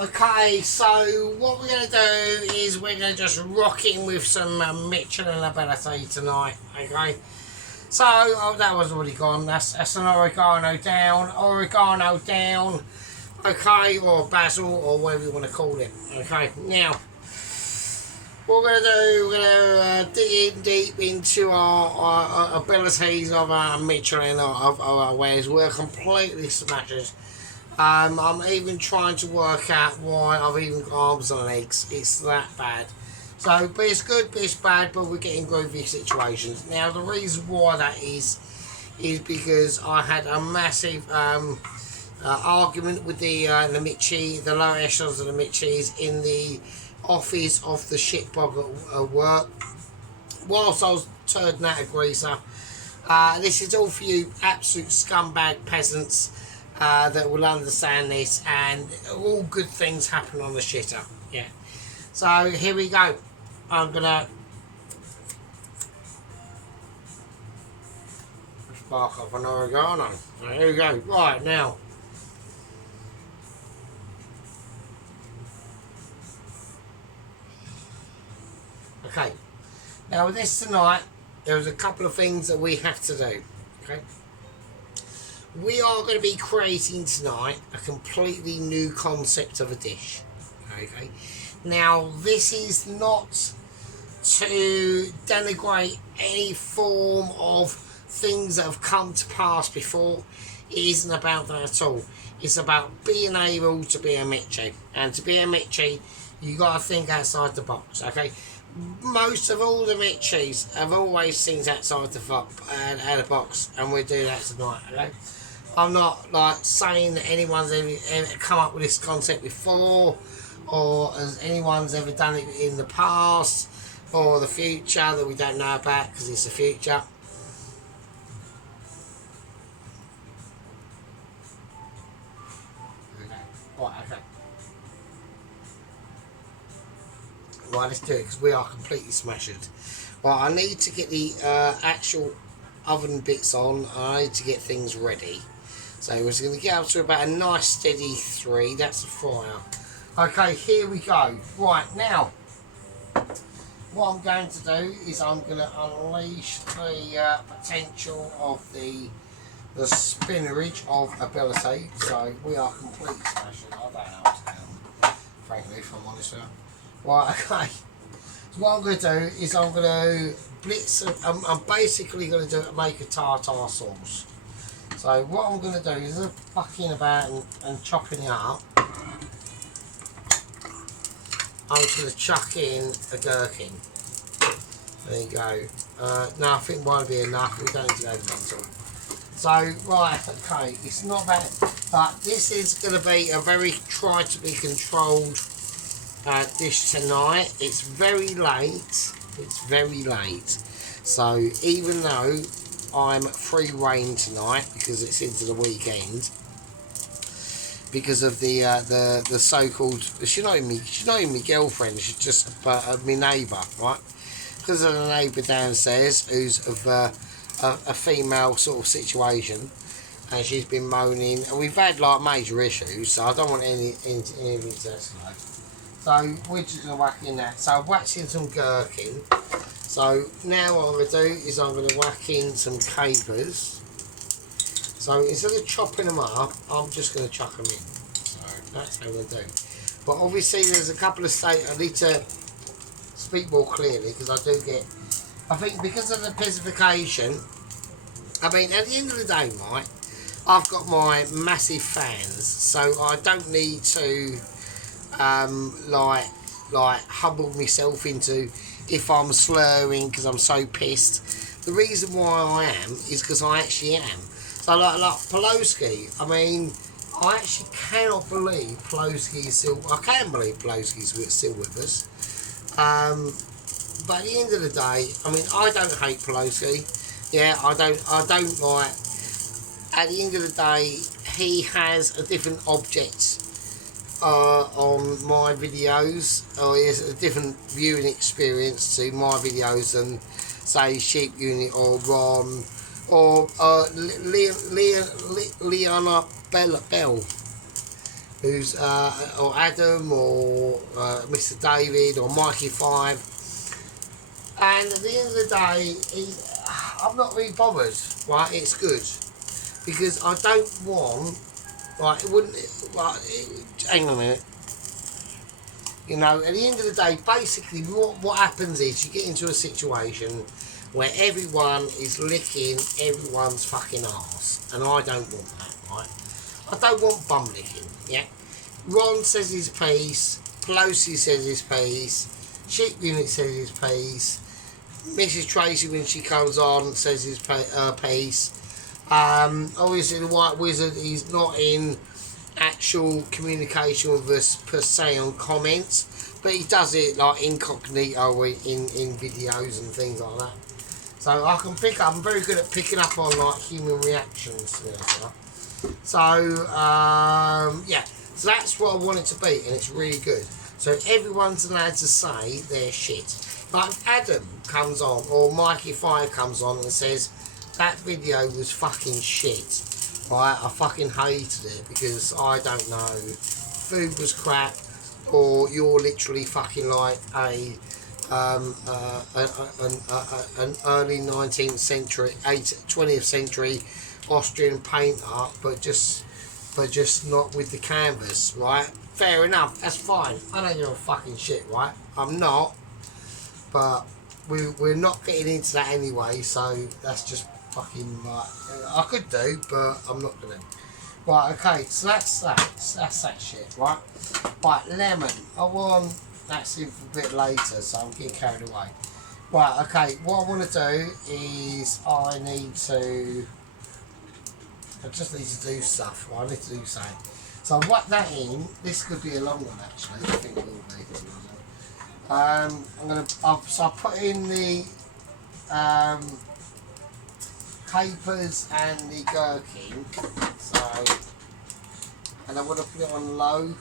Okay, so what we're going to do is we're going to just rock in with some Michelin ability tonight, okay? So, oh, that was already gone. That's an oregano down, okay, or basil, or whatever you want to call it, okay? Now, what we're going to do, we're going to dig in deep into our abilities of our Michelin, of our wares. We're completely smashed. I'm even trying to work out why I've even got arms and legs. It's that bad. So, but it's good, but it's bad, but we're getting groovy situations. Now, the reason why that is because I had a massive argument with the Michi, the lower echelons of the Michis in the office of the shitbog at work, whilst I was turning out a greaser. This is all for you absolute scumbag peasants that will understand this, and all good things happen on the shitter. Yeah. So here we go. I'm gonna spark off an oregano. So here we go. Right now. Okay. Now with this tonight, there's a couple of things that we have to do. Okay. We are going to be creating tonight a completely new concept of a dish. Okay. Now this is not to denigrate any form of things that have come to pass before. It isn't about that at all. It's about being able to be a Michi, and to be a Michi, you got to think outside the box. Okay. Most of all the Michis have always think outside the box, and we'll do that tonight. Okay. I'm not like saying that anyone's ever come up with this concept before, or has anyone's ever done it in the past or the future that we don't know about, because it's the future. Okay. Right, let's do it, because we are completely smashed. Right, I need to get the actual oven bits on. I need to get things ready. So we're just going to get up to about a nice steady 3. That's a fire. Okay, here we go. Right, now, what I'm going to do is I'm going to unleash the potential of the spinnerage of ability. So we are completely smashing. I don't know what's going on, frankly, if I'm honest with you. Right, okay. So what I'm going to do is I'm going to blitz. I'm basically going to make a tartar sauce. So what I'm going to do is fucking about and chopping it up. I'm going to chuck in a gherkin. There you go. No, I think one will be enough. We don't need to go mental. So, right, okay. It's not bad. But this is going to be a very try to be controlled dish tonight. It's very late. It's very late. So, even though I'm free reign tonight because it's into the weekend, because of the so-called, she's not even my girlfriend, she's just my neighbour, right? Because of the neighbour downstairs who's of a female sort of situation, and she's been moaning, and we've had like major issues, so I don't want anything to escalate. So we're just going to whack in that. So I've whacked in some gherkin. So now what I'm going to do is I'm going to whack in some capers. So instead of chopping them up, I'm just going to chuck them in. So that's how I'm going to do. But obviously there's a couple of states, I need to speak more clearly, because I do get, I think because of the pessification, I mean at the end of the day, right, I've got my massive fans, so I don't need to like humble myself into if I'm slurring because I'm so pissed. The reason why I am is because I actually am. So like Pelosi, I mean, I actually cannot believe Pelosi is still, I can believe Pelosi is still with us. But at the end of the day, I mean, I don't hate Pelosi. Yeah, I don't like, at the end of the day, he has a different object on my videos, or he has a different viewing experience to my videos than, say, Sheep Unit or Ron or Leona Bell. who's or Adam or Mr. David or Mikey Five. And at the end of the day, I'm not really bothered. Right, it's good because I don't want. Right, it wouldn't. Right, hang on a minute. You know, at the end of the day, basically, what happens is you get into a situation where everyone is licking everyone's fucking arse, and I don't want that, right? I don't want bum licking, yeah? Ron says his piece, Pelosi says his piece, Sheep Unit says his piece, Mrs. Tracy, when she comes on, says his piece. Obviously, the White Wizard is not in actual communication with us per se on comments, but he does it like incognito in videos and things like that. So I can pick up. I'm very good at picking up on like human reactions to this stuff. So yeah, so that's what I want it to be, and it's really good. So everyone's allowed to say their shit. Like if Adam comes on or Mikey Five comes on and says that video was fucking shit. Right, I fucking hated it because I don't know, food was crap, or you're literally fucking like an early 19th century, 20th century Austrian painter, but just not with the canvas, right? Fair enough, that's fine. I know you're a fucking shit, right? I'm not, but we're not getting into that anyway, so that's just fucking like I could do, but I'm not gonna. Right, okay, so that's that shit, right? Right, lemon. I want that's in for a bit later, so I'm getting carried away. Right, okay, what I want to do is I just need to do stuff. Right? I need to do something. So I'll whack that in. This could be a long one actually. I think it will be. I'll put in the capers and the gherkin, so, and I want to put it on low.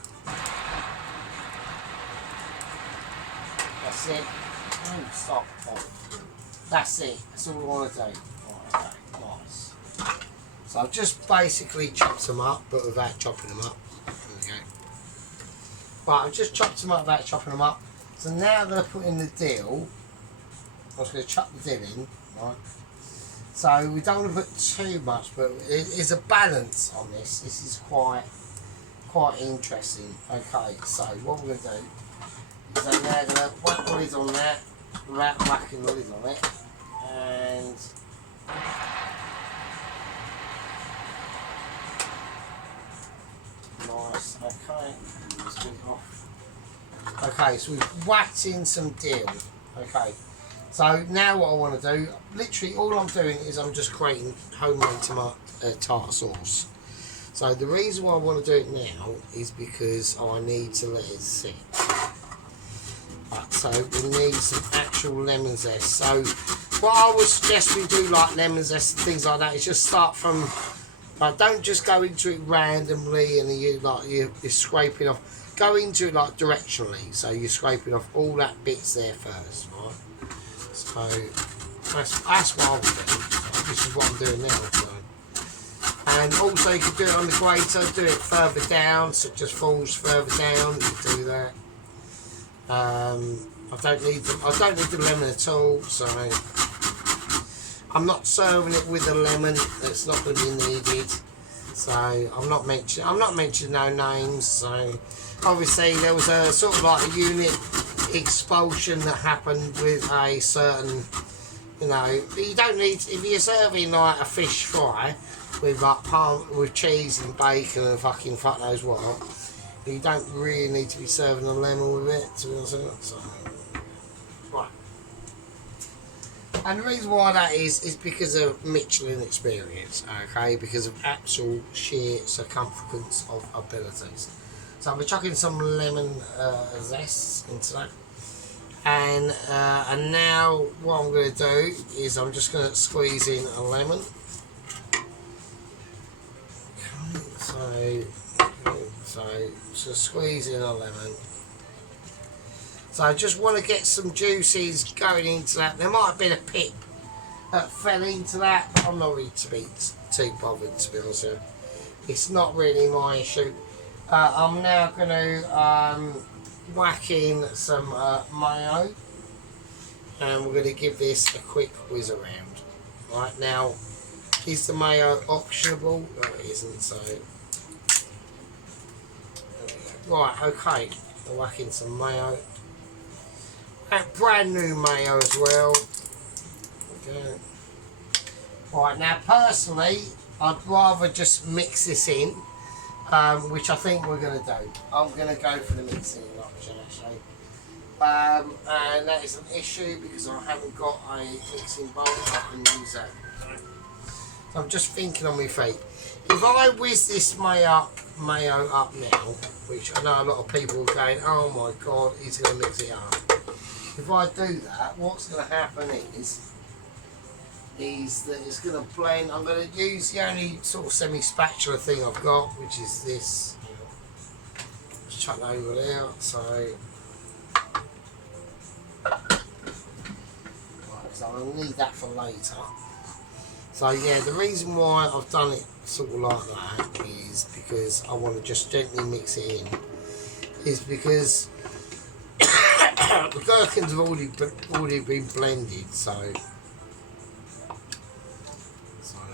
That's it. Oh, stop. That's it. That's all I want to do. Right, okay, nice. So I've just basically chopped them up, but without chopping them up. There we go. Right, I've just chopped them up without chopping them up. So now I'm going to put in the dill. I'm just going to chuck the dill in, right? So we don't want to put too much, but it is a balance on this. This is quite interesting. Okay, so what we're going to do is I'm now going to whack the lid on that, without whacking the lid on it, and nice. Okay, let's get it off. Okay, so we've whacked in some dill. Okay. So now what I want to do, literally all I'm doing is I'm just creating homemade tartar sauce. So the reason why I want to do it now is because I need to let it sit. Right, so we need some actual lemon zest. So what I would suggest we do like lemon zest and things like that is just start from, don't just go into it randomly and you're scraping off. Go into it like directionally. So you're scraping off all that bits there first, right? So that's what I'm doing. This is what I'm doing now. So. And also you can do it on the grater, do it further down, so it just falls further down. You can do that. I don't need the lemon at all, so I'm not serving it with a lemon. That's not going to be needed. So I'm not mentioning no names. So obviously there was a sort of like a unit expulsion that happened with a certain, you don't need, if you're serving like a fish fry with like with cheese and bacon and fucking fuck knows what, you don't really need to be serving a lemon with it, to be honest. So, right. And the reason why that is because of Michelin experience, okay, because of actual sheer circumference of abilities. So I'm chucking some lemon zest into that, and now what I'm going to do is I'm just going to squeeze in a lemon. So squeeze in a lemon. So I just want to get some juices going into that. There might have been a pip that fell into that, but I'm not really too bothered, to be honest with you. It's not really my issue. I'm now going to whack in some mayo, and we're going to give this a quick whiz around. Right, now, is the mayo optional? No, it isn't, so... Right, okay, I'll whack in some mayo. Brand new mayo as well. Okay. Right, now personally, I'd rather just mix this in, which I think we're going to do. I'm going to go for the mixing option actually. And that is an issue because I haven't got a mixing bowl. I can use that. So I'm just thinking on my feet. If I whiz this mayo up now, which I know a lot of people are going, oh my god, he's going to mix it up. If I do that, what's going to happen is that it's going to blend. I'm going to use the only sort of semi-spatula thing I've got, which is this. Just chuck that over there. So, I'll need that for later. So yeah, the reason why I've done it sort of like that is because I want to just gently mix it in. Is because the gherkins have already been blended, so there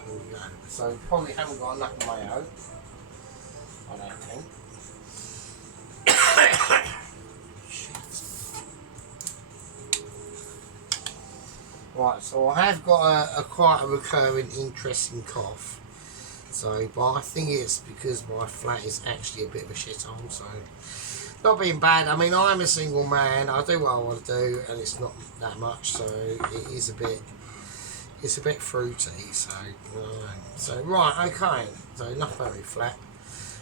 we go. So we probably haven't got enough mayo, I don't think. Right, so I have got a quite a recurring interesting cough. So, but I think it's because my flat is actually a bit of a shithole, so not being bad. I mean, I'm a single man. I do what I want to do, and it's not that much, so it is a bit. It's a bit fruity. So right, okay. So enough about my flat.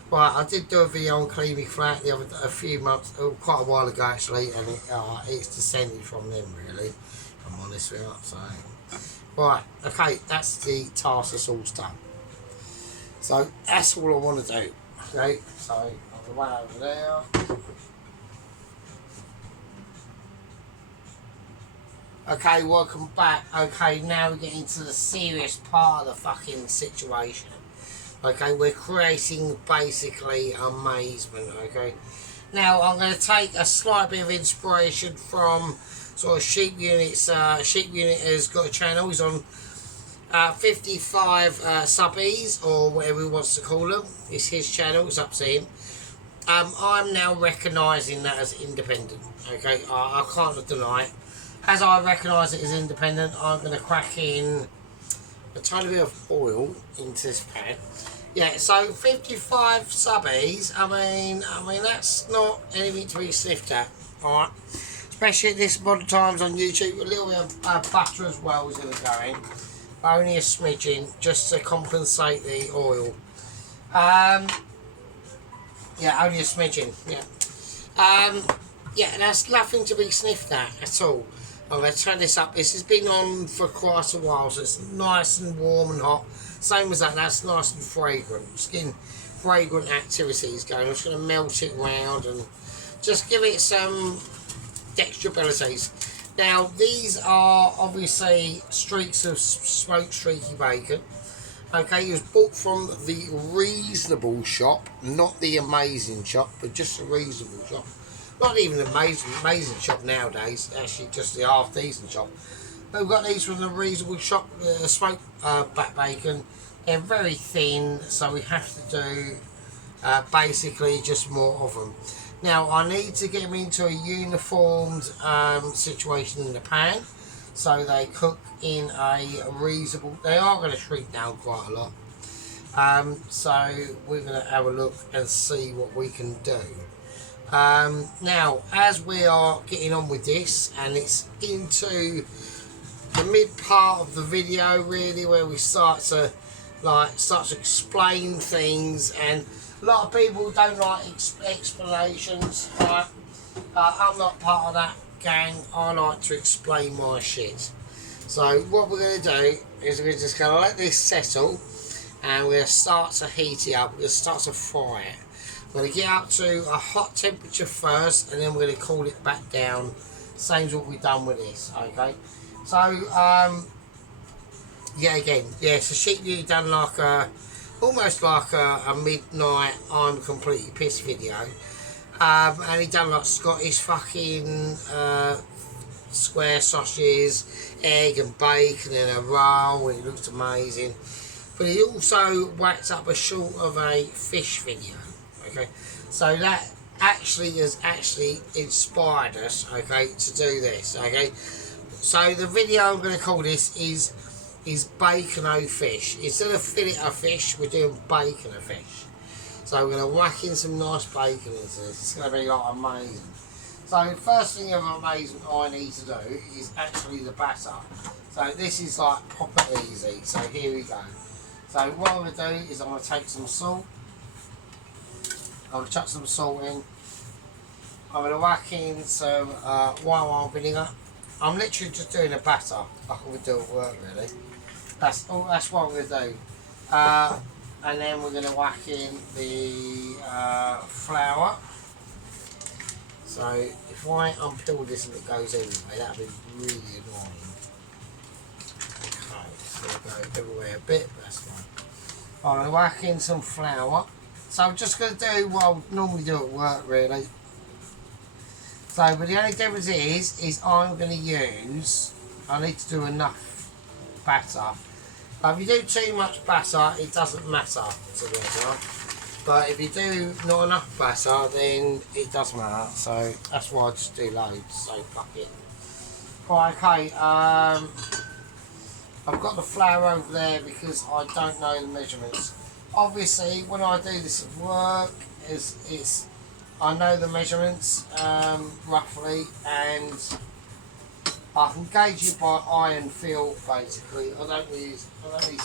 Right, I did do a video on cleaning flat a few months, quite a while ago actually, and it's descended from them really. If I'm honest with you. So right, okay, that's the task that's all done. So that's all I want to do. Okay, so on the way over there. Okay, welcome back. Okay, now we're getting to the serious part of the fucking situation. Okay, we're creating basically amazement. Okay, now I'm going to take a slight bit of inspiration from sort of Sheep Unit's. Sheep Unit has got a channel. He's on 55 subbies or whatever he wants to call them. It's his channel. It's up to him. I'm now recognising that as independent. Okay, I can't deny it. As I recognise it as independent, I'm going to crack in a tiny bit of oil into this pan. Yeah, so 55 subbies. I mean that's not anything to be sniffed at. All right, especially at this modern times on YouTube. A little bit of butter as well is going to go in. Only a smidgen, just to compensate the oil. Yeah, only a smidgen. Yeah. Yeah, that's nothing to be sniffed at all. I'm going to turn this up. This has been on for quite a while, so it's nice and warm and hot. Same as that, that's nice and fragrant. Skin fragrant activities going. I'm just going to melt it round and just give it some dexterabilities. Now, these are obviously streaks of smoked streaky bacon. Okay, it was bought from the reasonable shop, not the amazing shop, but just a reasonable shop. Not even an amazing shop nowadays, actually just the half decent shop. We've got these from the reasonable shop, smoked back bacon. They're very thin, so we have to do basically just more of them. Now I need to get them into a uniformed situation in the pan, so they cook in a reasonable. They are going to shrink down quite a lot. So we're going to have a look and see what we can do. Now, as we are getting on with this, and it's into the mid part of the video, really, where we start to explain things, and a lot of people don't like explanations. Right? I'm not part of that gang. I like to explain my shit. So what we're going to do is we're just going to let this settle, and we're going to start to heat it up. We're going to start to fry it. We're going to get up to a hot temperature first, and then we're going to cool it back down. Same as what we've done with this, okay? So, yeah, again, yeah, so Sheep Unit done like a almost like a midnight I'm completely pissed video. And he done like Scottish fucking square sausages, egg and bacon and a roll, and it looked amazing. But he also whacked up a short of a fish video. Okay, so that actually has inspired us, okay, to do this. Okay, so the video I'm going to call this is bacon o fish. Instead of fillet o fish, we're doing bacon o fish. So we're going to whack in some nice bacon into this. It's going to be like amazing. So the first thing of amazing I need to do is actually the batter. So this is like proper easy. So here we go. So what I'm going to do is I'm going to take some salt. I'm going to chuck some salt in. I'm going to whack in some white wine vinegar. I'm literally just doing a batter like I would do at work, really. That's what I'm going to do. And then we're going to whack in the flour. So if I undo this and it goes anyway, that would be really annoying. Okay, so it'll go everywhere a bit, but that's fine. I'm going to whack in some flour. So I'm just going to do what I would normally do at work, really. So, but the only difference is I'm going to use, I need to do enough batter. If you do too much batter, it doesn't matter, to be honest. But if you do not enough batter, then it does matter. So that's why I just do loads. So fuck it. Right, okay. I've got the flour over there because I don't know the measurements. Obviously, when I do this at work, I know the measurements roughly, and I can gauge it by eye and feel. Basically, I don't need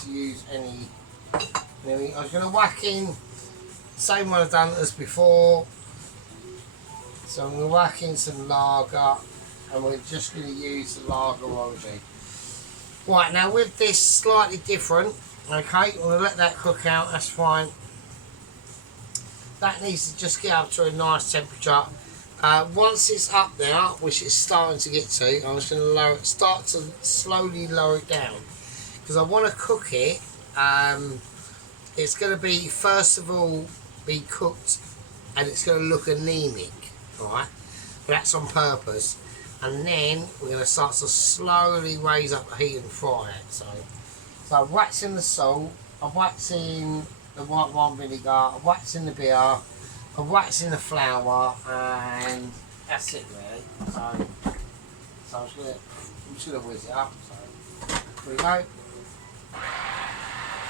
to use any. I was going to whack in same one I've done as before. So I'm going to whack in some lager, and we're just going to use the lager origin. Right, now with this slightly different. Okay, I'm going to let that cook out. That's fine. That needs to just get up to a nice temperature. Once it's up there, which it's starting to get to, I'm just going to start to slowly lower it down, because I want to cook it. It's going to be, first of all, be cooked, and it's going to look anemic, right? But that's on purpose. And then we're going to start to slowly raise up the heat and fry it. So I've whacked in the salt, I've whacked in the white wine vinegar, I've whacked in the beer, I've whacked in the flour, and that's it really. So I'm just going to whiz it up. So here we go.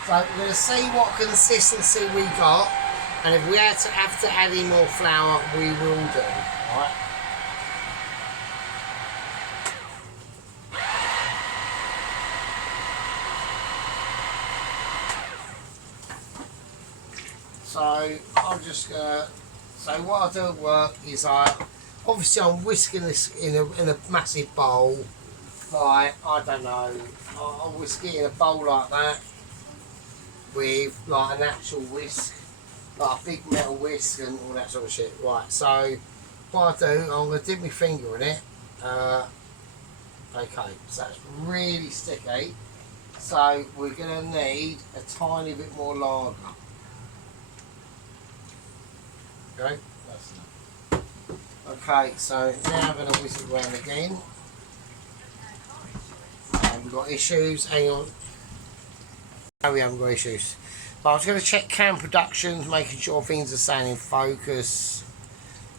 So we're going to see what consistency we got, and if we have to add any more flour, we will do. Right? So I'm just gonna. So what I do at work is obviously I'm whisking this in a massive bowl. Like, I don't know, I'll whisk it in a bowl like that with like an actual whisk, like a big metal whisk and all that sort of shit. Right, so what I do, I'm going to dip my finger in it. Okay, so that's really sticky. So we're going to need a tiny bit more lager. Okay, that's enough. Okay, so now I'm going to whisk it around again. We've got issues, hang on. No, we haven't got issues. But I was going to check cam productions, making sure things are staying in focus.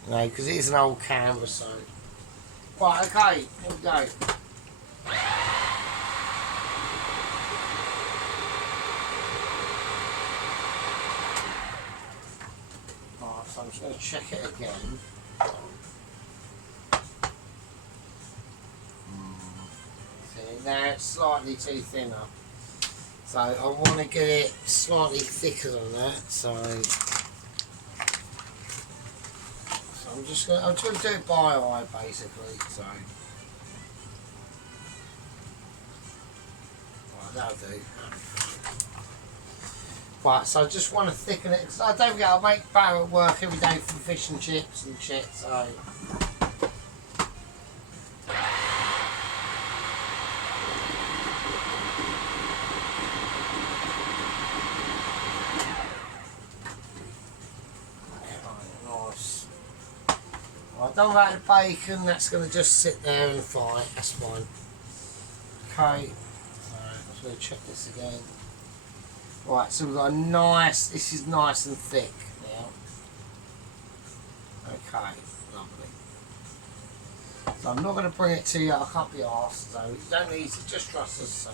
You know, because it is an old camera, so. Right, okay, here we go. Right, so I'm just going to check it again. Now it's slightly too thinner, so I want to get it slightly thicker than that. So I'm just going to do it by eye basically. So right, that'll do. Right, so I just want to thicken it. So don't forget, I make batter at work every day for fish and chips and shit. So. Right, don't worry about the bacon, that's going to just sit there and fry, that's fine. Okay, I'm just going to check this again. Right, so we've got a nice, this is nice and thick now. Okay, lovely. So I'm not going to bring it to you, I can't be arsed, so you don't need to, just trust us. So.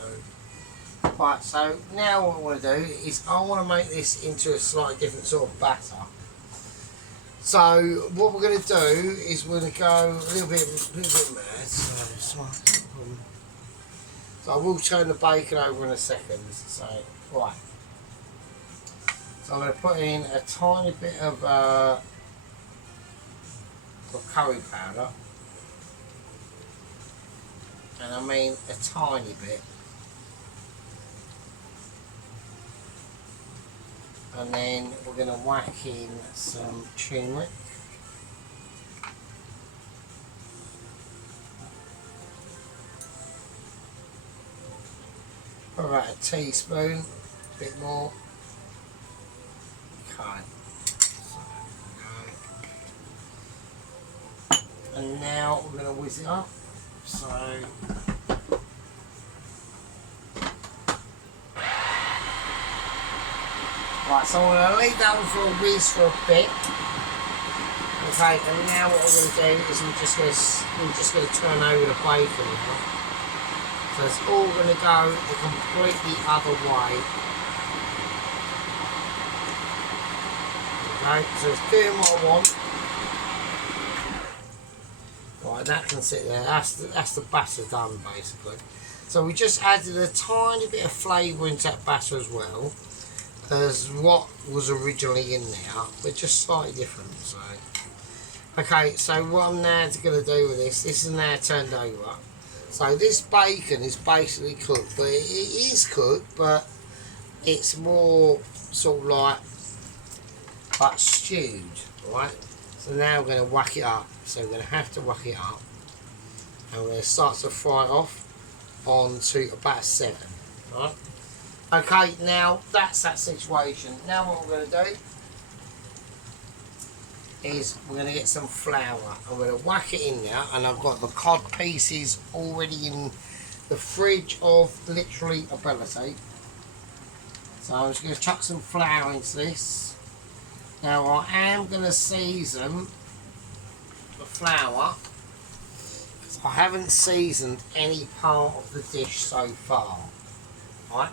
Right, so now what I want to do is I want to make this into a slightly different sort of batter. So what we're going to do is we're going to go a little bit mad. So I will turn the bacon over in a second. So right. So I'm going to put in a tiny bit of curry powder, and I mean a tiny bit. And then we're going to whack in some turmeric. About a teaspoon, a bit more. Okay. And now we're going to whiz it up. So. Right, so I'm going to leave that one for a whiz for a bit. Okay, and now what we're going to do is we're just going to turn over the bacon now. So it's all going to go the completely other way. Okay, so it's doing what I want. Right, that can sit there. That's the batter done basically. So we just added a tiny bit of flavour into that batter as well as what was originally in there, but just slightly different. So okay, so what I'm now going to do with this is now turned over. So this bacon is basically cooked, but it is cooked, but it's more sort of like stewed, right? So now we're going to whack it up. So we're going to have to whack it up, and we're going to start to fry it off onto about 7, right? Okay, now that's that situation. Now what we're going to do is we're going to get some flour. I'm going to whack it in there, and I've got the cod pieces already in the fridge of literally ability. So I'm just going to chuck some flour into this. Now I am going to season the flour, because I haven't seasoned any part of the dish so far. Right?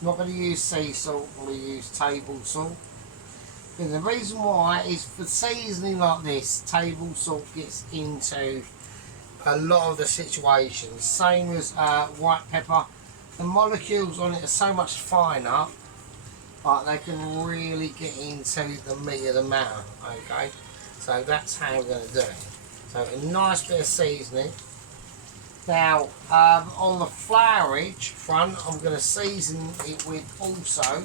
I'm not going to use sea salt, I'm going to use table salt. And the reason why is for seasoning like this, table salt gets into a lot of the situations. Same as white pepper. The molecules on it are so much finer, but they can really get into the meat of the matter. Okay, so that's how we're going to do it. So a nice bit of seasoning. Now on the flourage front, I'm going to season it with also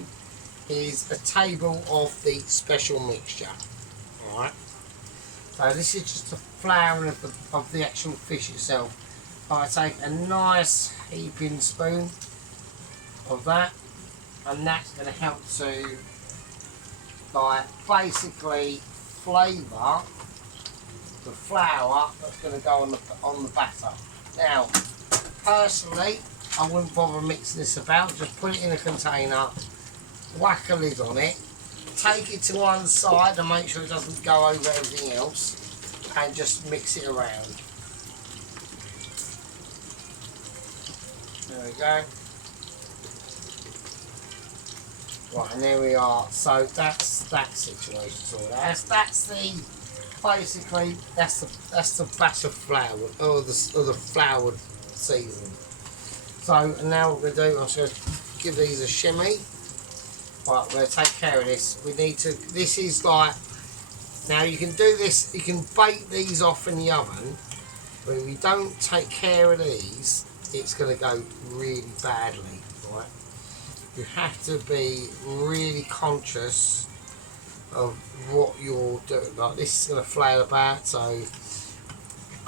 is a table of the special mixture. Alright, so this is just the flouring of the actual fish itself. I take a nice heaping spoon of that, and that's going to help to like basically flavour the flour that's going to go on the batter. Now personally I wouldn't bother mixing this about, just put it in a container, whack a lid on it, take it to one side and make sure it doesn't go over everything else, and just mix it around. There we go. Right, and there we are. So that's that situation sorted out. That's the basically that's the batter flour or the floured seasoning. So now what we're going to do, I'm just going to give these a shimmy. Right, we're going to take care of this. We need to, this is like, now you can do this, you can bake these off in the oven, but if you don't take care of these, it's going to go really badly, right? You have to be really conscious of what you're doing. Like this is going to flail about, so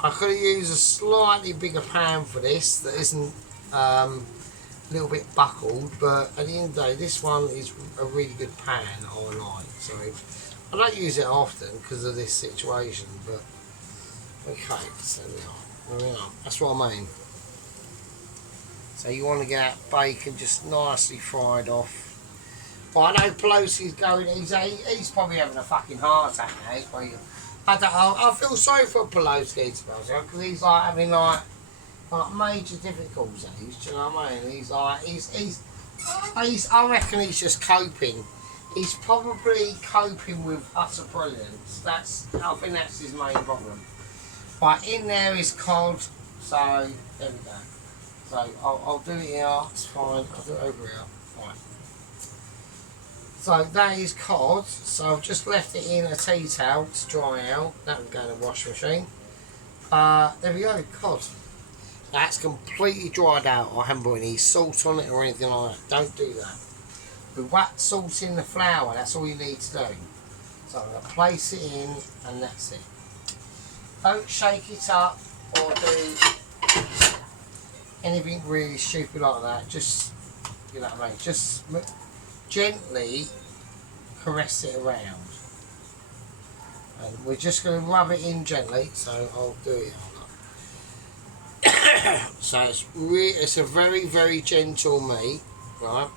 I could have used a slightly bigger pan for this that isn't a little bit buckled, but at the end of the day this one is a really good pan I like. So I don't use it often because of this situation, but Okay, so there we are. That's what I mean. So you want to get bacon just nicely fried off. Well, I know Pelosi's going. He's probably having a fucking heart attack now. He's probably, I feel sorry for Pelosi because he's like having like major difficulties. Do you know what I mean? He's like I reckon he's just coping. He's probably coping with utter brilliance. I think that's his main problem. Right, in there is cod. So there we go. So I'll do it here. It's fine. I'll do it over here. Right. So that is cod. So I've just left it in a tea towel to dry out. That will go in the washing machine. There we go, cod. That's completely dried out. I haven't put any salt on it or anything like that. Don't do that. We whack salt in the flour. That's all you need to do. So I'm going to place it in and that's it. Don't shake it up or do anything really stupid like that. Just, you know what I mean, just gently caress it around. And we're just going to rub it in gently, so I'll do it. So it's a very, very gentle meat, right?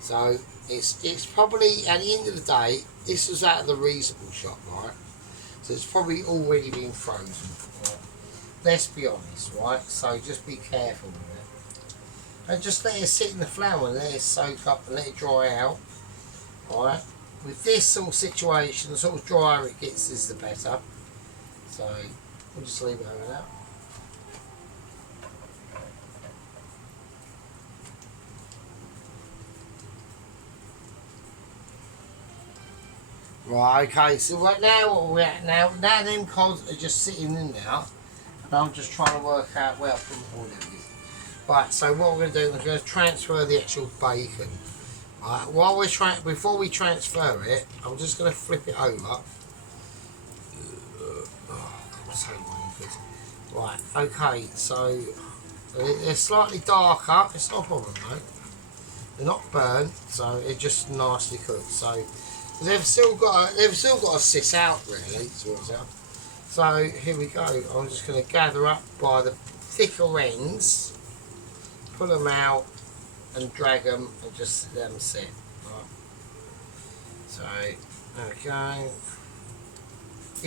So it's probably, at the end of the day, this was out of the reasonable shop, right? So it's probably already been frozen, right? Let's be honest, right? So just be careful with it. And just let it sit in the flour and let it soak up and let it dry out, right? With this sort of situation, the sort of drier it gets is the better. So we'll just leave it over that. Right, okay, so right now what we're at now them cods are just sitting in there and I'm just trying to work out where I put all of these. Right, so what we're going to do is we're going to transfer the actual bacon. Right, before we transfer it, I'm just going to flip it over. Right, okay, so they're slightly darker, it's not a problem though. They're not burnt, so they're just nicely cooked. So they've still got to sit out really. So here we go. I'm just going to gather up by the thicker ends, pull them out, and drag them and just let them sit. Right. So there we go.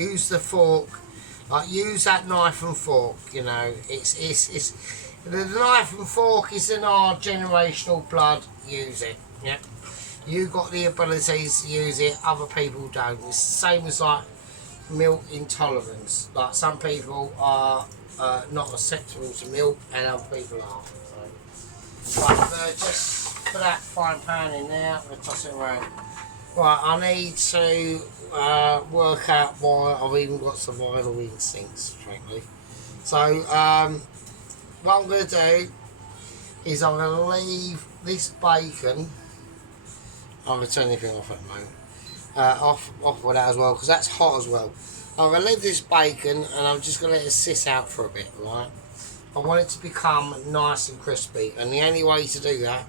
Use the fork. Like use that knife and fork. You know, it's the knife and fork is in our generational blood. Use it. Yep. You got the abilities to use it, other people don't. It's the same as like milk intolerance. Like some people are not acceptable to milk and other people are. So, right, just put that frying pan in there and toss it around. Right, I need to work out why I've even got survival instincts, frankly. So, what I'm going to do is I'm going to leave this bacon. I'm going to turn anything off at the moment. Off with that as well, because that's hot as well. I'm going to leave this bacon and I'm just going to let it sit out for a bit, right? I want it to become nice and crispy, and the only way to do that,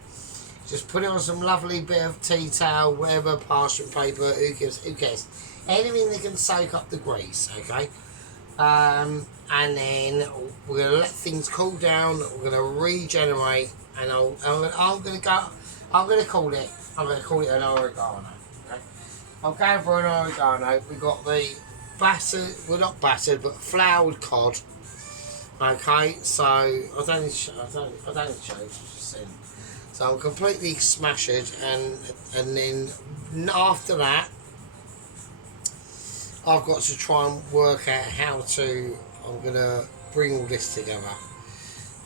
just put it on some lovely bit of tea towel, whatever, parchment paper, who cares? Anything that can soak up the grease, okay? And then we're going to let things cool down, we're going to regenerate, and I'm going to call it an oregano. Okay? I'm going for an oregano. We've got the battered, well not battered, but floured cod. Okay, so I don't need to show, just saying. So I'm completely smashed, and then after that, I've got to try and work out how I'm going to bring all this together.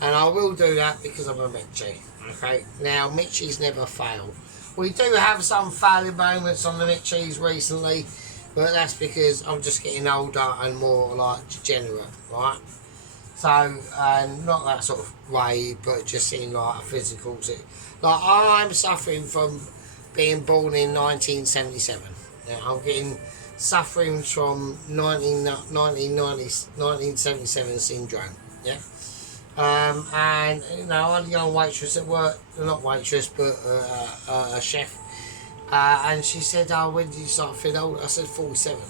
And I will do that because I'm a Mitchie. Okay, now Mitchies never fail. We do have some failing moments on the Mitchies recently, but that's because I'm just getting older and more like degenerate, right? So, not that sort of way, but just in like a physical. Like I'm suffering from being born in 1977. Now, I'm suffering from 1977 syndrome. Yeah. And you know, I had a young waitress at work, not waitress, but a chef, and she said, "Oh, when did you start feeling old?" I said, 47.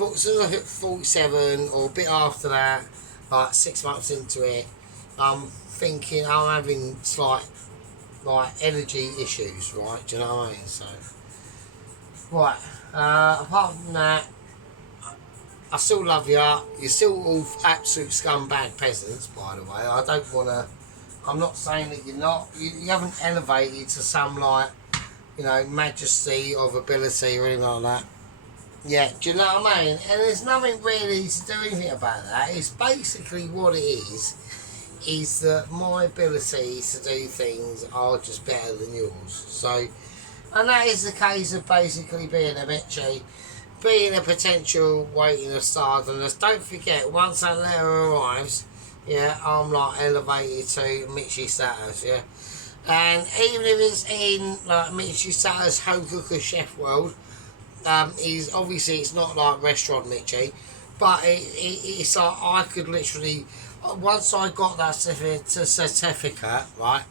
as soon as I hit 47 or a bit after that, like 6 months into it, I'm thinking I'm having slight like energy issues, right? Do you know what I mean? So, right. Apart from that, I still love you. You're still all absolute scumbag peasants, by the way. I don't want to. I'm not saying that you're not. You haven't elevated to some like, you know, majesty of ability or anything like that. Yeah, do you know what I mean? And there's nothing really to do anything about that. It's basically what it is that my abilities to do things are just better than yours. So, and that is the case of basically being a Mitchie, being a potential waiting of stardom. Don't forget, once that letter arrives, yeah, I'm like elevated to Mitchie status, yeah. And even if it's in like Mitchie status home cooker chef world, is obviously it's not like restaurant Mitchie, but it's like I could literally, once I got that certificate, right,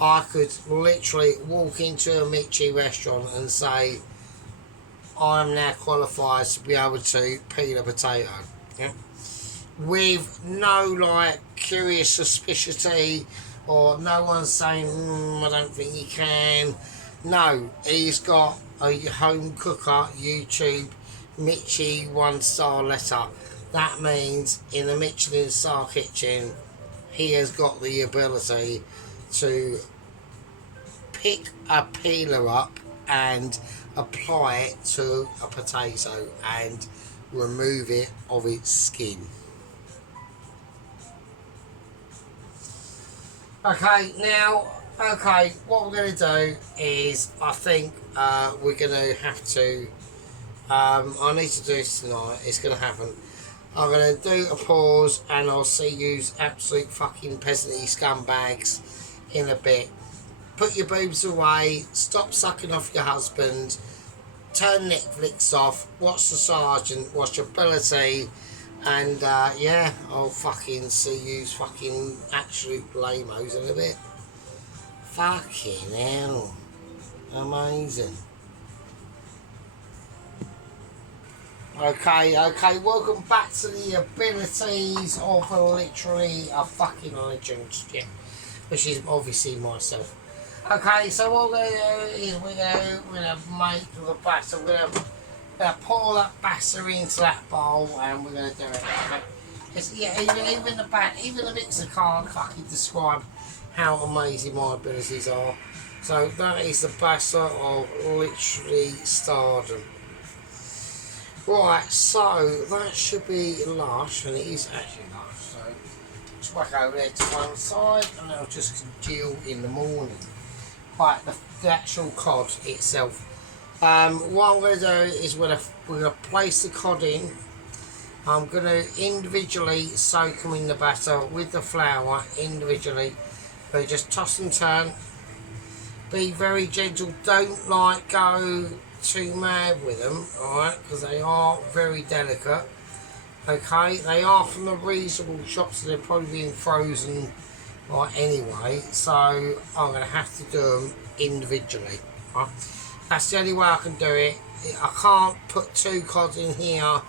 I could literally walk into a Mitchie restaurant and say I am now qualified to be able to peel a potato, yeah, with no like curious suspiciousity or no one saying I don't think he can. No, he's got a home cooker YouTube Mitchie 1-star letter. That means in a Michelin star kitchen he has got the ability to pick a peeler up and apply it to a potato and remove it of its skin. Okay, now, okay, what we're going to do is, I think we're going to have to, I need to do this tonight, it's going to happen. I'm going to do a pause and I'll see you absolute fucking peasanty scumbags in a bit. Put your boobs away, stop sucking off your husband, turn Netflix off, watch The Sergeant, watch Ability, and yeah, I'll fucking see you fucking absolute lamos in a bit. Fucking hell. Amazing. Okay, welcome back to the abilities of literally a fucking legend, yeah, which is obviously myself. Okay, so what we're going to do is we're going to make the batter. We're going to pour that batter into that bowl and we're going to do it. Okay? It's, yeah, even the mixer can't fucking describe how amazing my abilities are. So that is the batter of literally stardom. Right, so that should be lush, and it is actually lush. So just whack over there to one side, and that'll just congeal in the morning. Right, the actual cod itself. What I'm going to do is we're going to place the cod in. I'm going to individually soak them in the batter with the flour individually. But just toss and turn. Be very gentle. Don't like go too mad with them, alright, because they are very delicate. Okay, they are from the reasonable shops, so they're probably being frozen anyway, so I'm going to have to do them individually. Right? That's the only way I can do it. I can't put two cods in here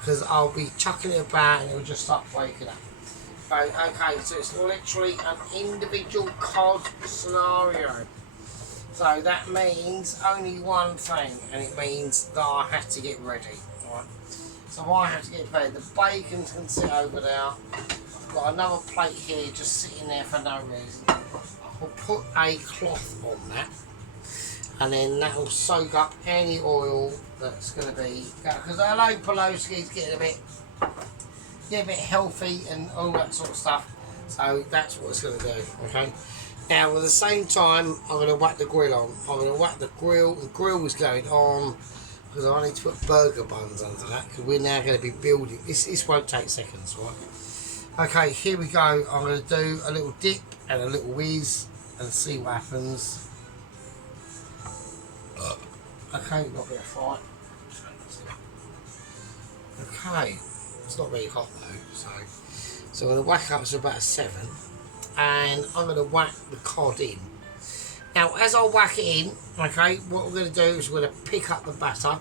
because I'll be chucking it about and it'll just start breaking up. Okay, so it's literally an individual cod scenario. So that means only one thing, and it means that I have to get ready. Right? So I have to get ready. The bacon can sit over there. I've got another plate here just sitting there for no reason. I'll put a cloth on that, and then that will soak up any oil that's going to be. Because I know Pelosi's getting a bit healthy and all that sort of stuff. So that's what it's going to do. Okay. Now, at the same time, I'm going to whack the grill on. I'm going to whack the grill. The grill is going on because I need to put burger buns under that because we're now going to be building. This won't take seconds, right? Okay, here we go. I'm going to do a little dip and a little whiz and see what happens. Okay, not very fry. Okay, it's not very hot though, so I'm going to whack up to about a 7. And I'm going to whack the cod in. Now, as I whack it in, okay, what we're going to do is we're going to pick up the batter.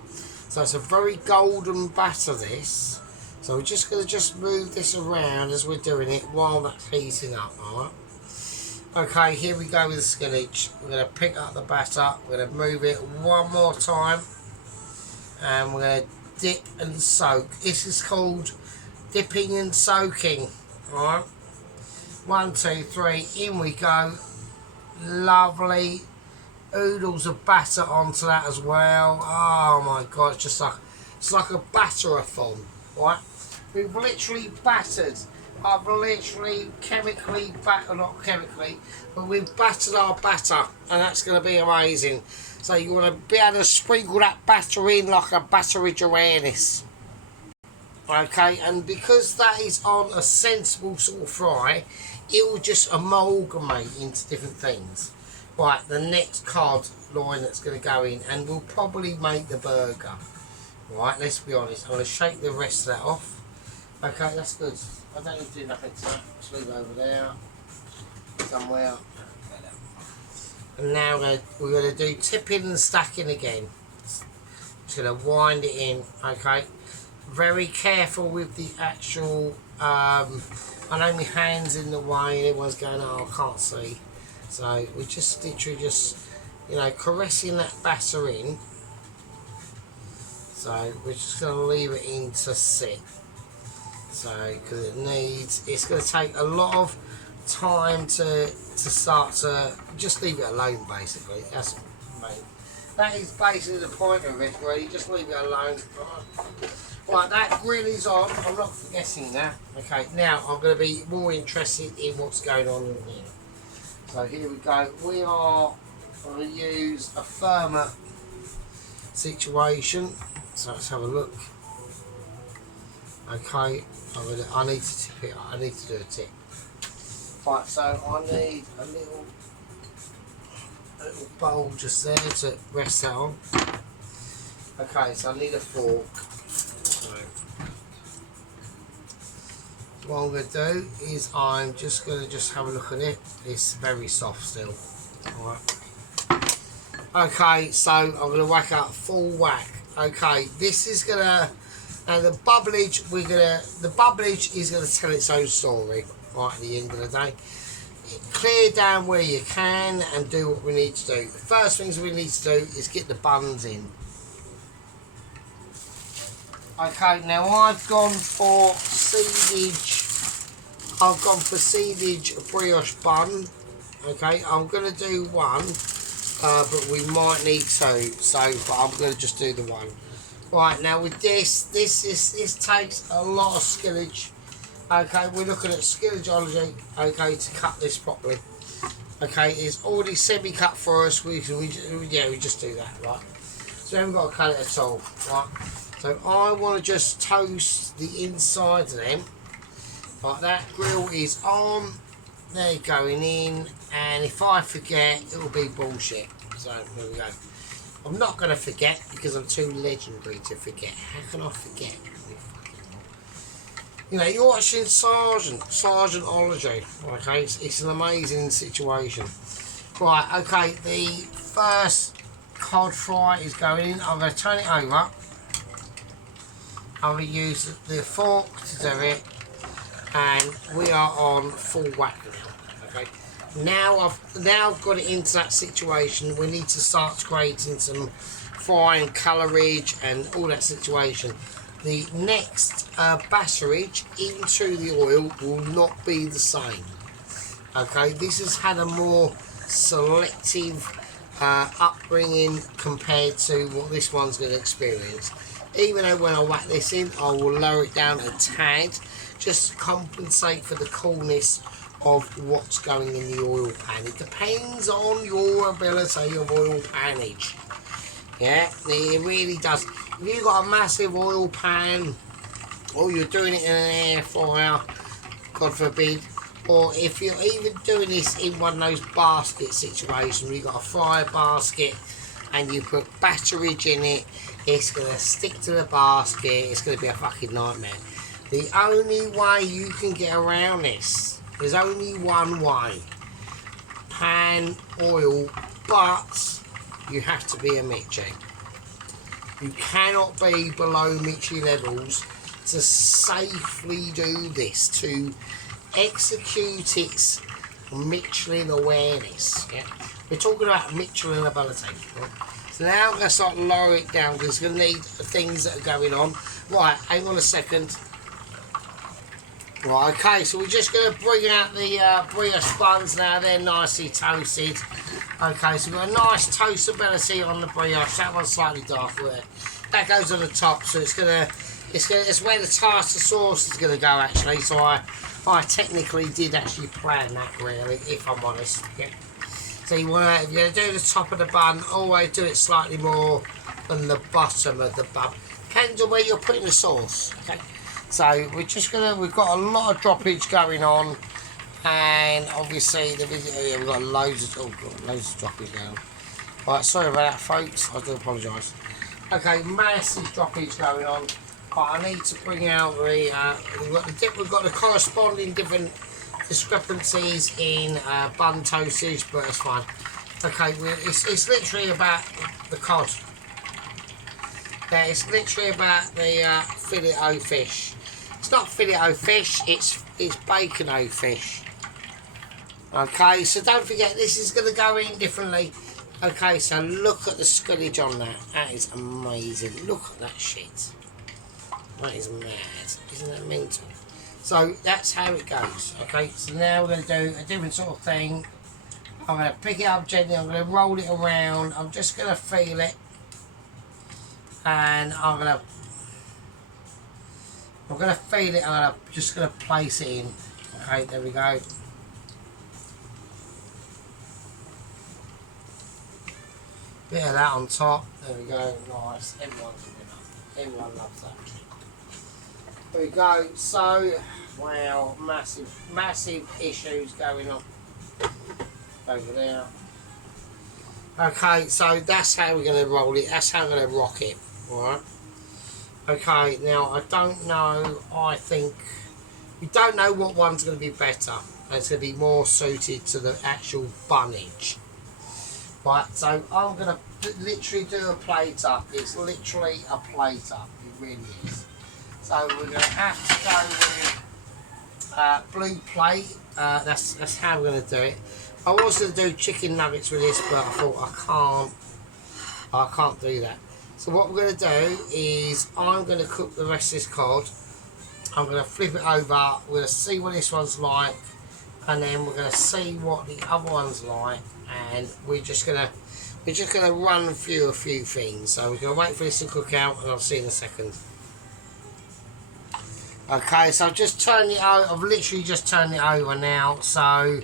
So it's a very golden batter, this. So we're just going to move this around as we're doing it while that's heating up, alright? Okay, here we go with the spinach. We're going to pick up the batter, we're going to move it one more time, and we're going to dip and soak. This is called dipping and soaking, alright? 1, 2, 3, in we go. Lovely oodles of batter onto that as well. Oh my god, it's like a batter-a-thon, right? We've literally battered. I've literally chemically battered, not chemically, but we've battered our batter, and that's going to be amazing. So you want to be able to sprinkle that batter in like a batteridge awareness. Okay, and because that is on a sensible sort of fry, it will just amalgamate into different things. Right, the next cod line that's going to go in, and we'll probably make the burger. Right, let's be honest. I'm going to shake the rest of that off. Okay, that's good. I don't need to do nothing to that. Just leave it over there, somewhere. And now we're going to do tipping and stacking again. Just going to wind it in. Okay, very careful with the actual. I know my hand's in the way, and everyone's going, "Oh, I can't see." So we're just literally you know, caressing that batter in. So we're just going to leave it in to sit. So because it's going to take a lot of time to start to just leave it alone. Basically, that is basically the point of it. Really, just leave it alone. Right, that grill is on. I'm not forgetting that. Okay, now I'm going to be more interested in what's going on in here. So here we go. We are going to use a firmer situation. So let's have a look. Okay, I need to tip it. I need to do a tip. Right, so I need a little bowl just there to rest that on. Okay, so I need a fork. So what I'm going to do is I'm just going to have a look at it. It's very soft still. Alright. Okay, so I'm going to whack up full whack. Okay, this is going to, and the bubblage is going to tell its own story right at the end of the day. Clear down where you can and do what we need to do. The first things we need to do is get the buns in. Okay, now I've gone for seedage. I've gone for seedage brioche bun. Okay, I'm going to do one, but we might need two. So, but I'm going to just do the one. Right, now with this takes a lot of skillage. Okay, we're looking at skillageology. Okay, to cut this properly. Okay, it's already semi-cut for us. We just do that, right? So we haven't got to cut it at all, right? So I want to just toast the insides of them. Right, that grill is on. They're going in, and if I forget, it'll be bullshit. So there we go. I'm not going to forget because I'm too legendary to forget. How can I forget? You know, you're watching Sergeantology. Okay, it's an amazing situation. Right, okay, the first cod fry is going in. I'm going to turn it over. I'm going to use the fork to do it, and we are on full whack now. Okay, now I've got it into that situation. We need to start creating some frying colorage and all that situation. The next batterage into the oil will not be the same. Okay, this has had a more selective upbringing compared to what this one's going to experience. Even though when I whack this in, I will lower it down a tad just to compensate for the coolness of what's going in the oil pan. It depends on your ability of oil panage. Yeah, it really does. If you've got a massive oil pan, or you're doing it in an air fryer, God forbid, or if you're even doing this in one of those basket situations where you've got a fryer basket and you put batterage in it, it's going to stick to the basket. It's going to be a fucking nightmare. The only way you can get around this, there's only one way. Pan oil, but you have to be a Mitchie. You cannot be below Michelin levels to safely do this, to execute its Michelin awareness. Yeah? We're talking about Michelin ability. Right? So now I'm going to start lower it down because it's going to need things that are going on. Right, hang on a second. Right, okay, so we're just going to bring out the brioche buns now. They're nicely toasted. Okay, so we've got a nice toastability on the brioche. That one's slightly darker there. That goes on the top, so it's where the tartar sauce is going to go actually. So I technically did actually plan that really, if I'm honest. Yeah. So if you're going to do the top of the bun, always do it slightly more than the bottom of the bun. Depends on where you're putting the sauce. Okay. So we've got a lot of droppage going on, and obviously the video, we've got loads of droppage going on. Right, sorry about that, folks. I do apologise. Okay, massive droppage going on, but I need to bring out we've got the corresponding different discrepancies in bun toastage, but it's fine. Okay, it's literally about the cod. Yeah, it's literally about the fillet fish. It's not fillet fish, it's bacon fish. Okay, so don't forget this is going to go in differently. Okay, so look at the scullage on that. That is amazing. Look at that shit. That is mad. Isn't that mental? So that's how it goes. Okay, so now we're going to do a different sort of thing. I'm going to pick it up gently. I'm going to roll it around. I'm just going to feel it. And I'm going to feel it, and I'm just going to place it in. Okay, there we go. Bit of that on top. There we go. Nice. Everyone loves that. There we go. So, wow, massive issues going on over there. Okay, so that's how we're going to roll it. That's how we're going to rock it. Alright. Okay, now I don't know, I think we don't know what one's going to be better. It's going to be more suited to the actual bunnage. Right, so I'm going to literally do a plate up. It's literally a plate up, it really is. So we're going to have to go with blue plate. That's how we're going to do it. I was going to do chicken nuggets with this, but I thought I can't do that. So what we're going to do is I'm going to cook the rest of this cod. I'm going to flip it over. We're going to see what this one's like, and then we're going to see what the other one's like, and we're just going to run through a few things. So we're going to wait for this to cook out, and I'll see you in a second. Okay, so I've just turned it over. I've literally just turned it over now. So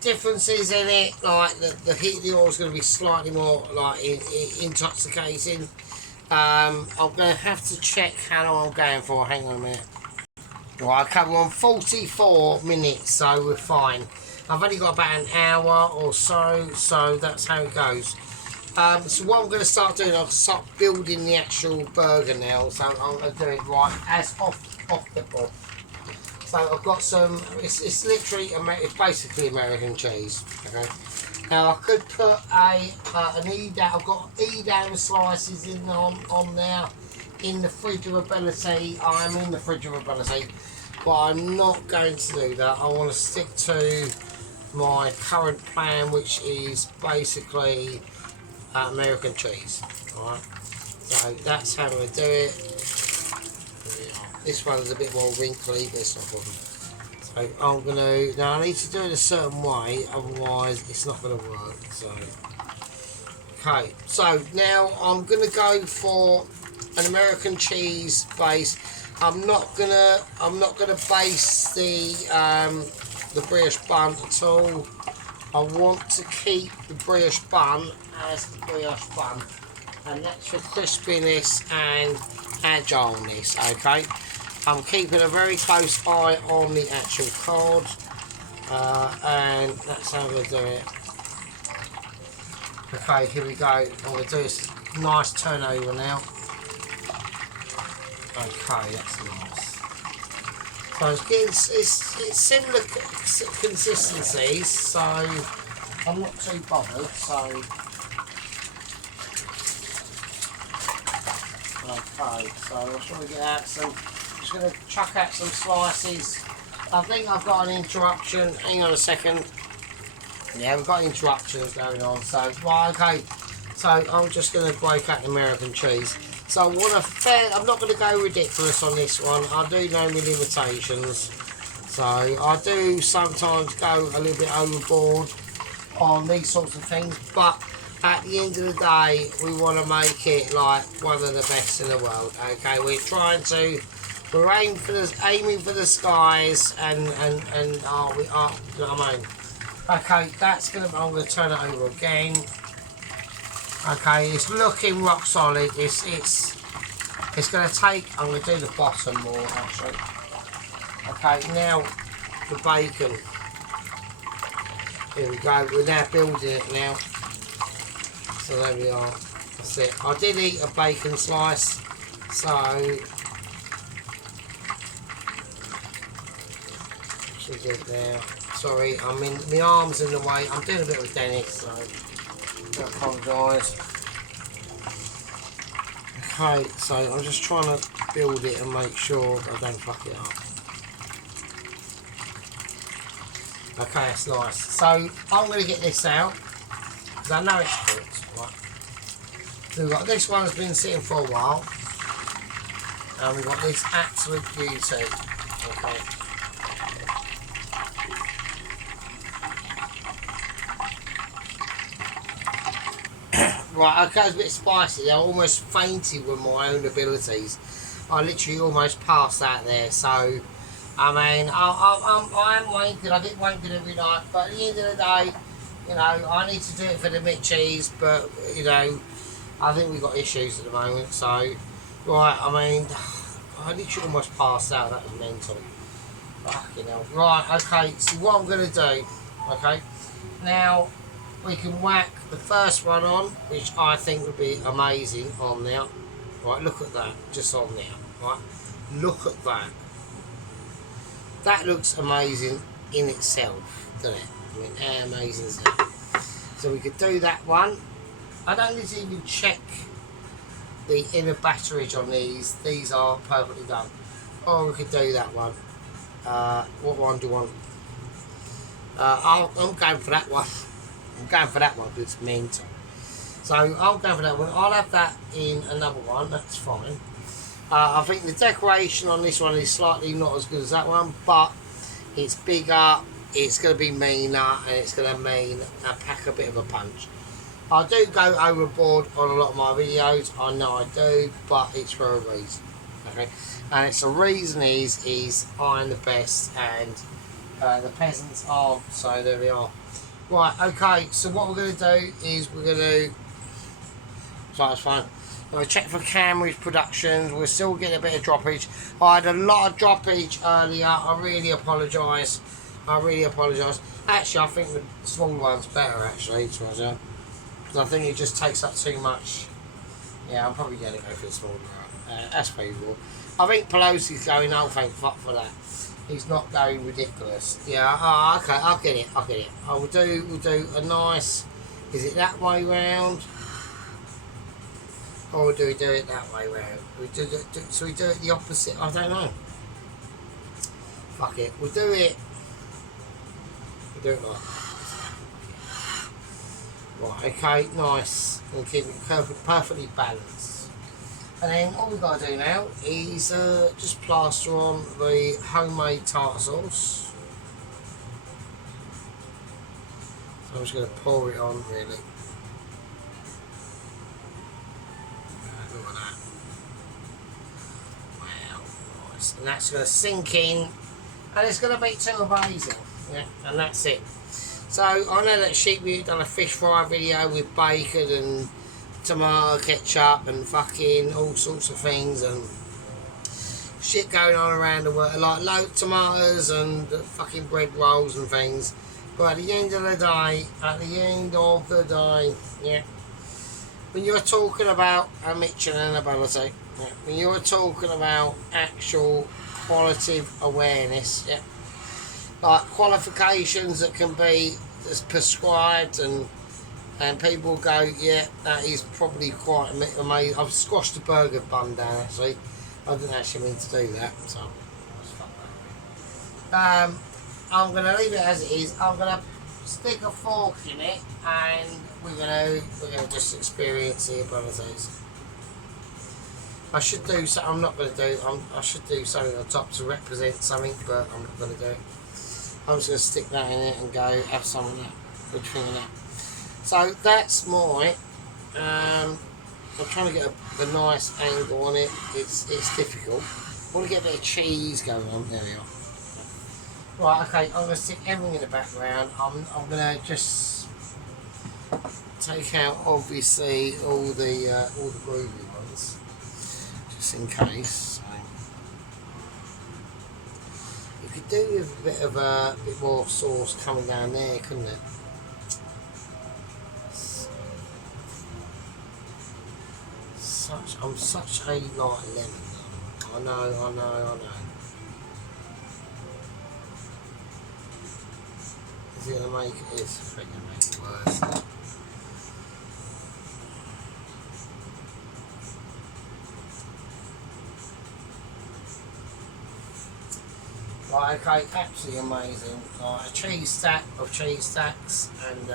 differences in it, like the heat of the oil is going to be slightly more like intoxicating. I'm going to have to check how long I'm going for. Hang on a minute. Right, okay, we're on 44 minutes, so we're fine. I've only got about an hour or so, so that's how it goes. So what I'm going to start doing, I'll start building the actual burger now. So I'm going to do it right as off the board. So I've got some. It's literally it's basically American cheese. Okay. Now I could put an Edam. I've got Edam slices in on there in the fridge of ability. I'm in the fridge of ability, but I'm not going to do that. I want to stick to my current plan, which is basically American cheese. Alright, so that's how I'm going to do it. This one's a bit more wrinkly, but it's not a problem. So I'm going to, now I need to do it a certain way, otherwise it's not going to work. So, okay, so now I'm going to go for an American cheese base. I'm not gonna base the brioche bun at all. I want to keep the brioche bun as the brioche bun, and that's for crispiness and agileness. Okay, I'm keeping a very close eye on the actual cod, and that's how I'm going to do it. Okay, here we go. I'm going to do this nice turnover now. Okay, that's nice. So it's similar consistencies, so I'm not too bothered. So Okay, so I'm just going to get out some, just going to chuck out some slices. I think I've got an interruption. Hang on a second. Yeah, we've got interruptions going on. So, right, okay. So I'm just going to break out the American cheese. So I want I'm not going to go ridiculous on this one. I do know my limitations. So I do sometimes go a little bit overboard on these sorts of things. But at the end of the day, we want to make it like one of the best in the world. Okay, we're aiming for the skies, and we are. You know what I mean? Okay, I'm going to turn it over again. Okay, it's looking rock solid. It's going to take. I'm going to do the bottom more actually. Okay, now the bacon. Here we go. We're now building it now. So there we are. That's it. I did eat a bacon slice, so she's it there. Sorry, I mean my arm's in the way. I'm doing a bit of Dennis, so I apologise. Okay, so I'm just trying to build it and make sure I don't fuck it up. Okay, that's nice. So I'm going to get this out because I know it's cooked. Right. So we've got this one's been sitting for a while, and we've got this absolute beauty. Okay. Right, okay, it's a bit spicy. I almost fainted with my own abilities. I literally almost passed out there. So, I mean, I am wanking. I get wanking every night. But at the end of the day, you know, I need to do it for the Mitchies. But, you know, I think we've got issues at the moment. So, right, I mean, I literally almost passed out. That was mental. Fucking hell. Right, okay, so what I'm going to do, okay, now we can whack the first one on, which I think would be amazing on there. Right, look at that, just on there. Right, look at that. That looks amazing in itself, doesn't it? I mean, how amazing is that? So we could do that one. I don't need to even check the inner batterage on these. These are perfectly done. Or we could do that one. What one do you want? I'm going for that one. I'm going for that one because it's mental. So I'll go for that one. I'll have that in another one. That's fine. I think the decoration on this one is slightly not as good as that one, but it's bigger, it's going to be meaner, and it's going to mean pack a bit of a punch. I do go overboard on a lot of my videos. I know I do, but it's for a reason. Okay, and it's the reason is I'm the best and the peasants aren't. So there we are. Right, okay, so what we're going to do is we're going to, so that's fine, I'm going to check for Camry's productions. We're still getting a bit of droppage. I had a lot of droppage earlier. I really apologise. Actually, I think the small one's better, actually, because I think it just takes up too much. Yeah, I'm probably going to go for the small one. That's feasible. I think Pelosi's going, oh, thank fuck for that. He's not going ridiculous. Yeah, okay, I'll get it. We'll do a nice, is it that way round? Or do we do it that way round? So we do it the opposite? I don't know. Fuck it. We'll do it like that. Right, okay, nice. We'll keep it perfectly balanced. And then all we've got to do now is just plaster on the homemade tartar sauce. So I'm just going to pour it on, really. Look at that. Wow, nice. And that's going to sink in, and it's going to be to a basil. Yeah, and that's it. So I know that Sheepy done a fish fry video with bacon and tomato ketchup and fucking all sorts of things and shit going on around the world, like low tomatoes and fucking bread rolls and things. But at the end of the day, yeah, when you're talking about a Michelin ability, yeah, when you're talking about actual qualitative awareness, yeah, like qualifications that can be prescribed and And people go, yeah, that is probably quite amazing. I've squashed the burger bun down actually. I didn't actually mean to do that, so I'm gonna leave it as it is. I'm gonna stick a fork in it, and we're gonna just experience the abilities. I should do so. I'm not gonna do. I should do something on top to represent something, but I'm not gonna do it. I'm just gonna stick that in it and go have some of that. What do you think of that? So that's my. I'm trying to get a nice angle on it. It's difficult. I want to get a bit of cheese going on. There we are. Right, okay, I'm going to stick everything in the background. I'm going to just take out, obviously, all the groovy ones, just in case. So, you could do with a bit more sauce coming down there, couldn't it? I'm such a light lemon. I know. Is it gonna make it? It's freaking make it worse. Right, okay, absolutely amazing. Like a cheese stack of cheese stacks, and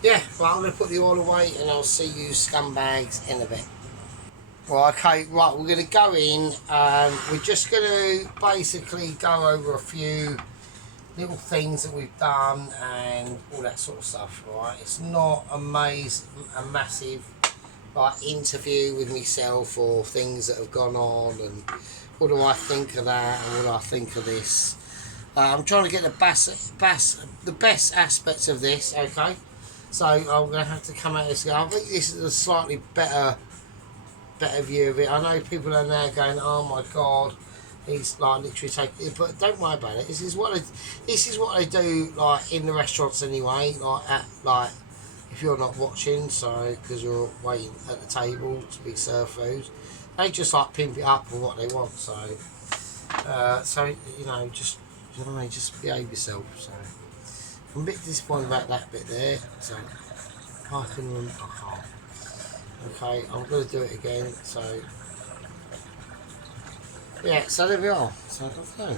yeah. Well, I'm gonna put the oil away, and I'll see you scumbags in a bit. Right, okay, right, we're gonna go in. We're just gonna basically go over a few little things that we've done and all that sort of stuff, right? It's not a massive like interview with myself or things that have gone on and what do I think of that and what do I think of this. I'm trying to get the best aspects of this, okay? So I'm going to have to come at this. I think this is a slightly better view of it. I know people are now going, oh my god, he's like literally taking it, but don't worry about it. This is what they do like in the restaurants anyway. Like if you're not watching, so because you're waiting at the table to be served food, they just like pimp it up for what they want. So just behave yourself. So I'm a bit disappointed about that bit there. So I can't. Okay, I'm going to do it again. So. Yeah, so there we are. So I don't know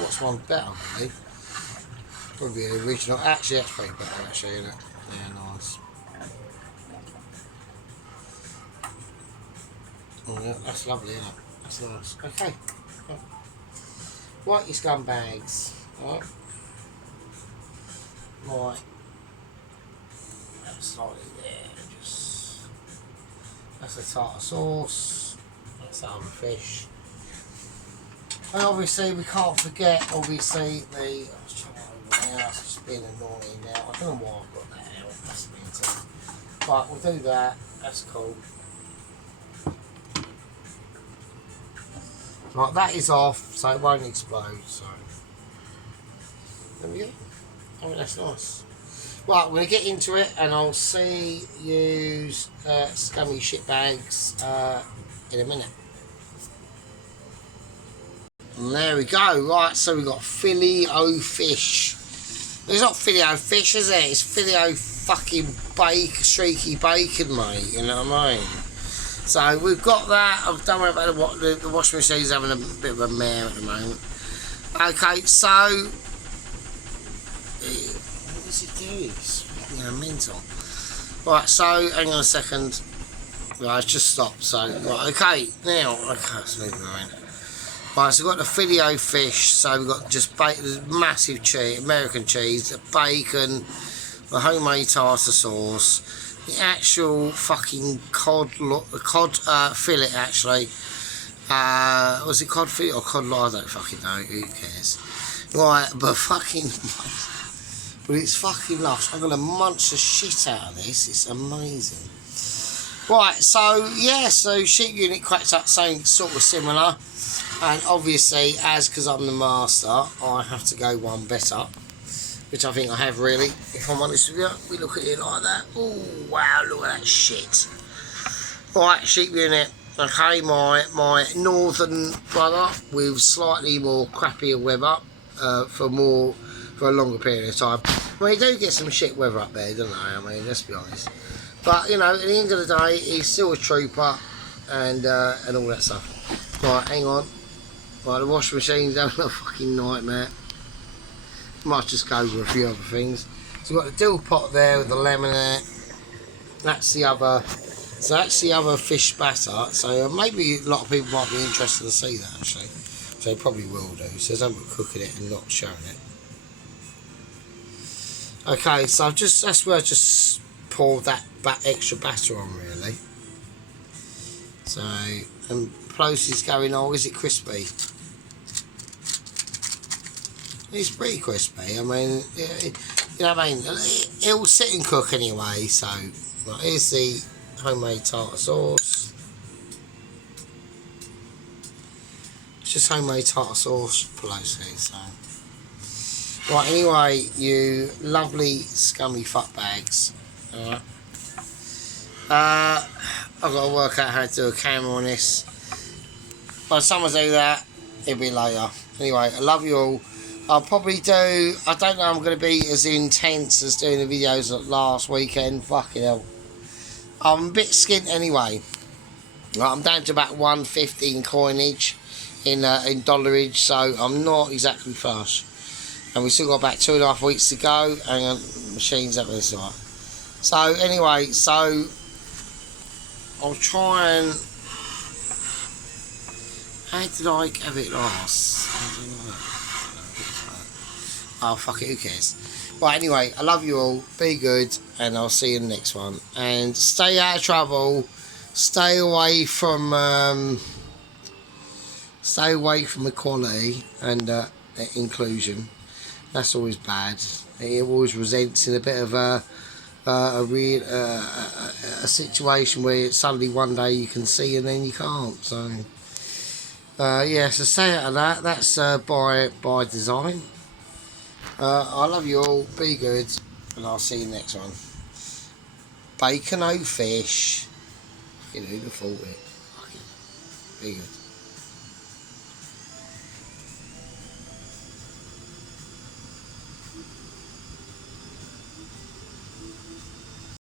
what's one better, really. Probably the original. Actually, that's pretty better, actually, isn't it? Yeah, nice. Oh, yeah, that's lovely, isn't it? That's nice. Okay. Right, you scumbags. Right. Right. That's slightly there. Just. That's the tartar sauce. That's the other fish. And obviously we can't forget obviously the it's just being annoying now. I don't know why I've got that out, that's mental. But we'll do that, that's cool. Right, that is off, so it won't explode, so there we go. I mean that's nice. Right, we're gonna get into it and I'll see you scummy shitbags in a minute. And there we go. Right, so we've got Fillet fish. It's not Fillet fish, is it? It's Fillet fucking streaky bacon, mate. You know what I mean? So we've got that. I don't worry about the washing machine's having a bit of a mare at the moment. Okay, so what does it do? It's mental. Right, so hang on a second. Right, it's just stopped. So right, okay, now let's move it around. Right, so we've got the Fillet fish, so we've got just massive cheese, American cheese, the bacon, the homemade tartar sauce, the actual fucking cod fillet actually. Was it cod fillet or cod lard? I don't fucking know, who cares. Right, but it's fucking lush. I'm going to munch the shit out of this, it's amazing. Right, so yeah, so sheep unit cracked up something sort of similar. And obviously, because I'm the master, I have to go one better, which I think I have really, if I'm honest with you. We look at it like that. Oh, wow, look at that shit. Right, sheep unit. Okay, my northern brother with slightly more crappier weather for a longer period of time. I mean, you do get some shit weather up there, don't they? I mean, let's be honest. But, you know, at the end of the day, he's still a trooper and all that stuff. Right, hang on. Right, the washing machine's having a fucking nightmare. Might just go with a few other things. So we've got the dill pot there with the lemon in it. That's the other. So that's the other fish batter. So maybe a lot of people might be interested to see that actually. So they probably will do. So there's no point cooking it and not showing it. Okay, so I've just that's where I just poured that extra batter on really. So and close is going. Oh, is it crispy? It's pretty crispy. I mean, you know what I mean? It'll sit and cook anyway. So right, here's the homemade tartar sauce. It's just homemade tartar sauce, Pelosi. So right, anyway, you lovely scummy fuck bags. All right. I've got to work out how to do a camera on this. By the time I do that, it'll be later. Anyway, I love you all. I'll probably do, I don't know I'm going to be as intense as doing the videos like last weekend. Fucking hell. I'm a bit skint anyway. Right, I'm down to about 150 in coinage, in dollarage, so I'm not exactly flush. And we've still got about 2.5 weeks to go, and the machine's up this right. So anyway, so I'll try and, how did I have it last? I don't know. Oh, fuck it, who cares? Right, anyway, I love you all. Be good, and I'll see you in the next one. And stay out of trouble. Stay away from equality and inclusion. That's always bad. It always resents in a bit of a situation where suddenly one day you can see and then you can't. So yeah, so stay out of that. That's by design. I love you all, be good, and I'll see you next one. Bacon, no fish. You know, who'd have thought it? Be good.